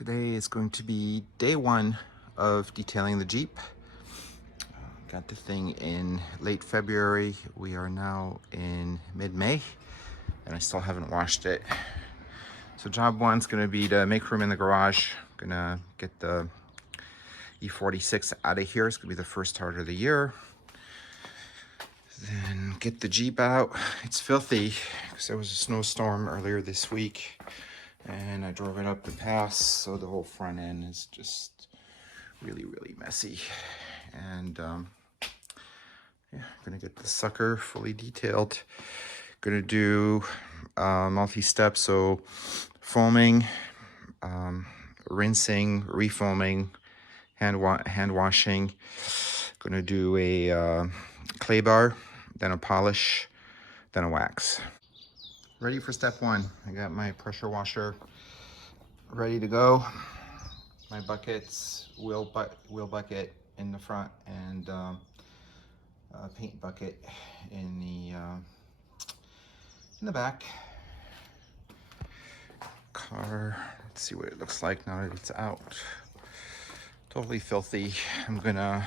Today is going to be day one of detailing the Jeep. Got the thing in late February. We are now in mid-May and I still haven't washed it. So job one's gonna be to make room in the garage. Gonna get the E46 out of here. It's gonna be the first start of the year. Then get the Jeep out. It's filthy because there was a snowstorm earlier this week and I drove it up the pass, so the whole front end is just really messy. And yeah, gonna get the sucker fully detailed. Gonna do multi-step, so foaming, rinsing, refoaming, hand washing. Gonna do a clay bar, then a polish, then a wax. Ready for step one. I got my pressure washer ready to go. My buckets, wheel bucket in the front, and paint bucket in the back. Car, let's see what it looks like now that it's out. Totally filthy. I'm gonna,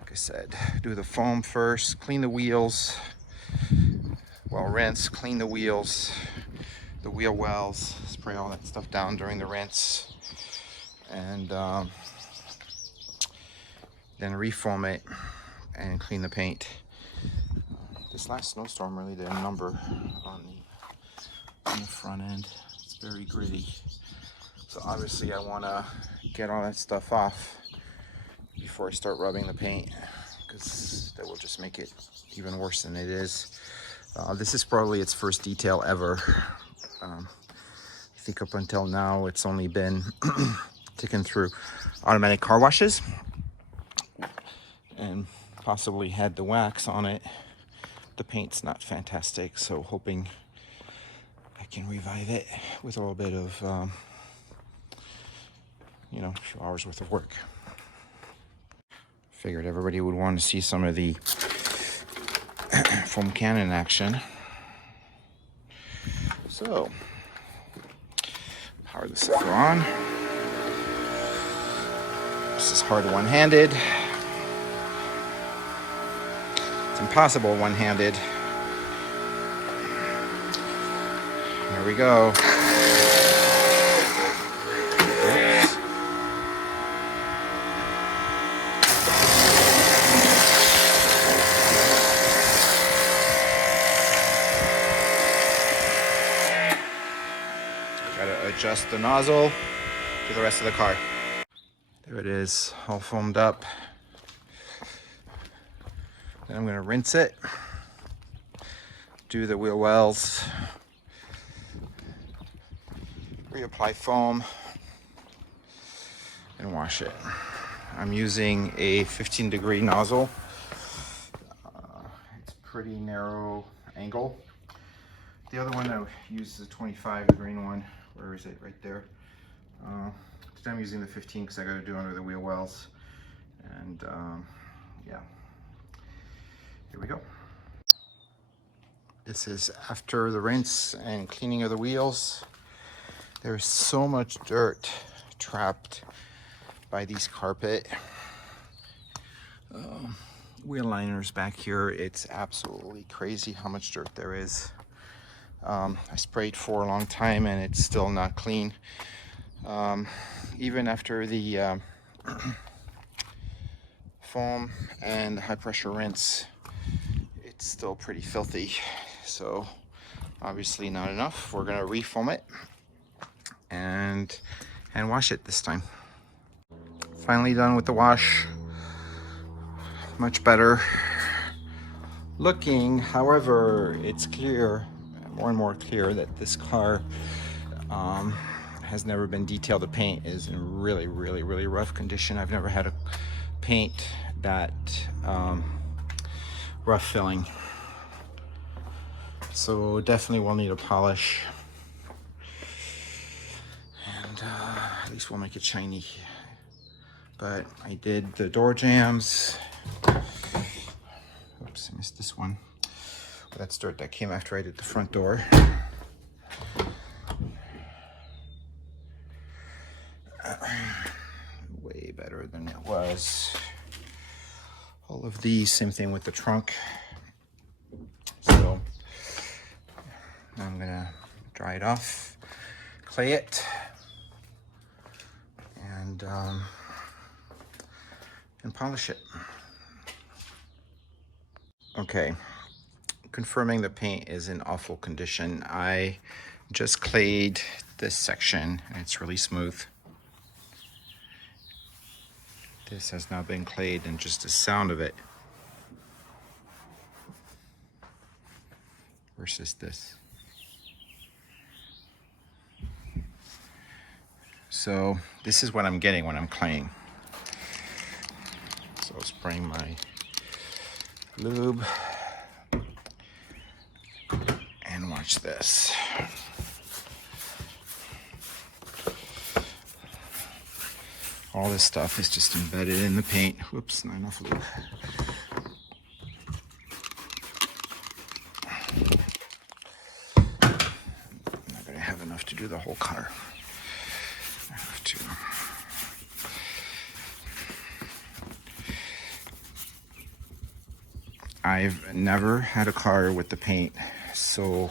like I said, do the foam first, clean the wheels, well, rinse, clean the wheels, the wheel wells, spray all that stuff down during the rinse, and then refoam it and clean the paint. This last snowstorm really did a number on the front end. It's very gritty. So obviously I want to get all that stuff off before I start rubbing the paint, because that will just make it even worse than it is. This is probably its first detail ever. I think up until now it's only been taken through automatic car washes and possibly had the wax on it. The paint's not fantastic, so hoping I can revive it with a little bit of a few hours worth of work. Figured everybody would want to see some of the foam cannon action. So, power the sucker on. This is hard one-handed. It's impossible one-handed. Here we go. Oops. Gotta adjust the nozzle to the rest of the car. There it is, all foamed up. Then I'm gonna rinse it, do the wheel wells, reapply foam, and wash it. I'm using a 15-degree nozzle. It's pretty narrow angle. The other one I use is a 25-degree one. Where is it? Right there. Today I'm using the 15 because I got to do under the wheel wells. And yeah, here we go. This is after the rinse and cleaning of the wheels. There's so much dirt trapped by these carpet wheel liners back here. It's absolutely crazy how much dirt there is. I sprayed for a long time and it's still not clean. Even after the foam and high pressure rinse, it's still pretty filthy. So obviously not enough. We're gonna refoam it and wash it this time. Finally done with the wash. Much better looking. However, it's clear, more and more clear, that this car has never been detailed. The paint is in really rough condition. I've never had a paint that rough filling. So definitely will need a polish, and at least we'll make it shiny. But I did the door jambs. Oops, I missed this one. That's dirt that came after I did the front door. was all of these. Same thing with the trunk. So I'm gonna dry it off, clay it, and polish it. Okay, confirming the paint is in awful condition. I just clayed this section and it's really smooth. This has now been clayed, and just the sound of it versus this. So this is what I'm getting when I'm claying. So I'll spraying my lube and watch this. All this stuff is just embedded in the paint. Whoops, not enough lube. I'm not gonna have enough to do the whole car. I have to. I've never had a car with the paint so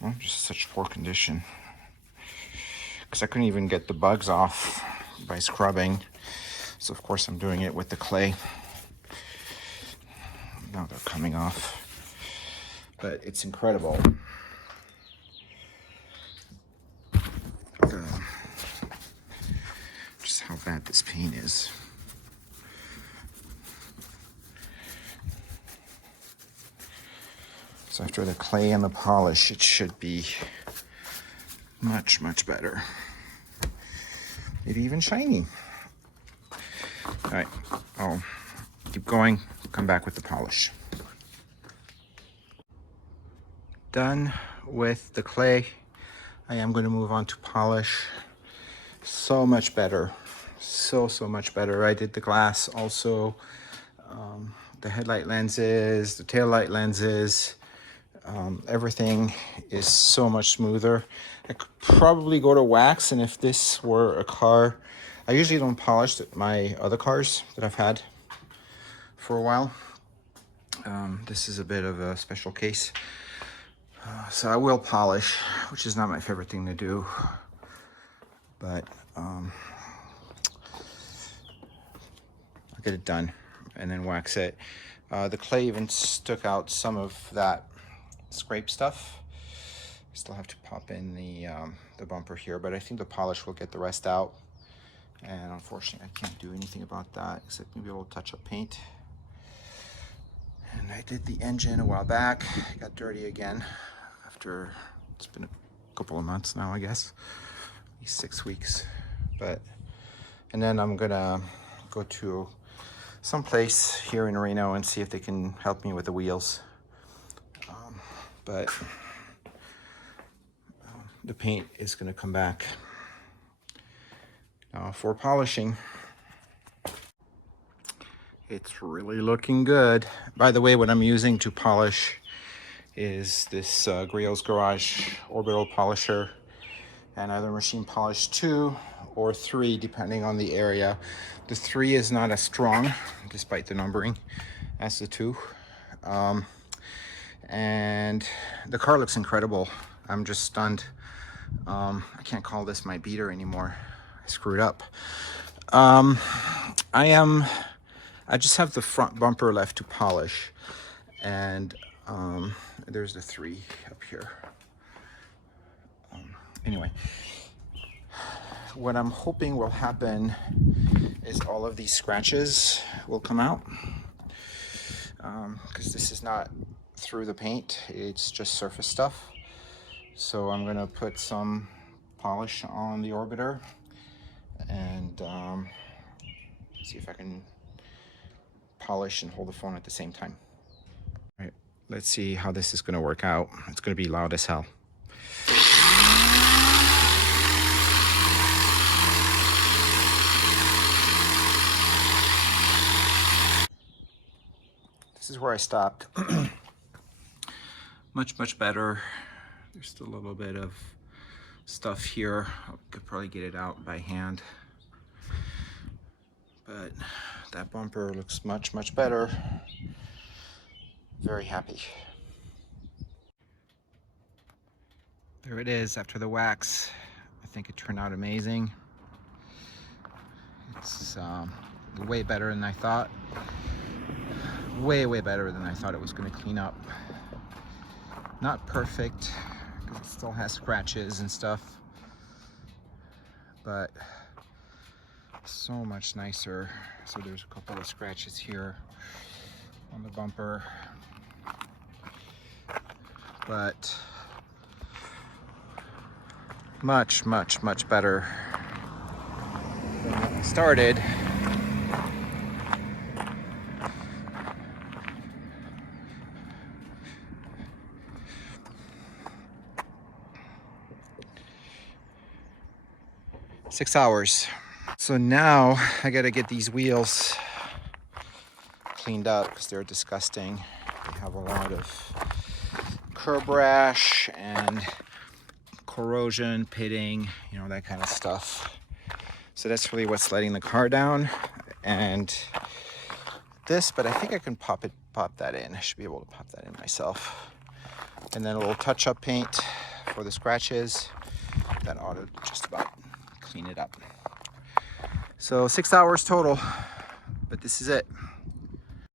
well, just such poor condition, because I couldn't even get the bugs off by scrubbing. So of course I'm doing it with the clay. Now they're coming off, but it's incredible. Just how bad this paint is. So after the clay and the polish, it should be much, much better. Maybe even shiny. All right, I'll keep going, come back with the polish. Done with the clay. I am going to move on to polish. So much better. So much better. I did the glass also, the headlight lenses, the taillight lenses. Everything is so much smoother. I could probably go to wax, and if this were a car, I usually don't polish my other cars that I've had for a while. This is a bit of a special case. So I will polish, which is not my favorite thing to do, but I'll get it done and then wax it. The clay even took out some of that scrape stuff. I still have to pop in the bumper here, but I think the polish will get the rest out. And unfortunately, I can't do anything about that except maybe a little touch up paint. And I did the engine a while back. It got dirty again after, it's been a couple of months now, I guess, at least 6 weeks. And then I'm gonna go to some place here in Reno and see if they can help me with the wheels. But the paint is gonna come back. Now for polishing, it's really looking good. By the way, what I'm using to polish is this Griot's Garage orbital polisher, and either machine polish 2 or 3 depending on the area. The 3 is not as strong, despite the numbering, as the 2. And the car looks incredible. I'm just stunned. I can't call this my beater anymore. I screwed up. I just have the front bumper left to polish, and there's the 3 up here. Anyway, what I'm hoping will happen is all of these scratches will come out, because this is not through the paint, it's just surface stuff. So I'm gonna put some polish on the orbiter and see if I can polish and hold the phone at the same time. All right, let's see how this is gonna work out. It's gonna be loud as hell. This is where I stopped. Much better. There's still a little bit of stuff here. I could probably get it out by hand. But that bumper looks much, much better. Very happy. There it is after the wax. I think it turned out amazing. It's way better than I thought. Way, way better than I thought it was going to clean up. Not perfect, because it still has scratches and stuff, but so much nicer. So there's a couple of scratches here on the bumper, but much, much, much better than when I started. Six hours. So now I gotta get these wheels cleaned up because they're disgusting. They have a lot of curb rash and corrosion, pitting, you know, that kind of stuff. So that's really what's letting the car down. And this, but I think I can pop that in. I should be able to pop that in myself. And then a little touch-up paint for the scratches. That ought to just about clean it up. So 6 hours total, but this is it.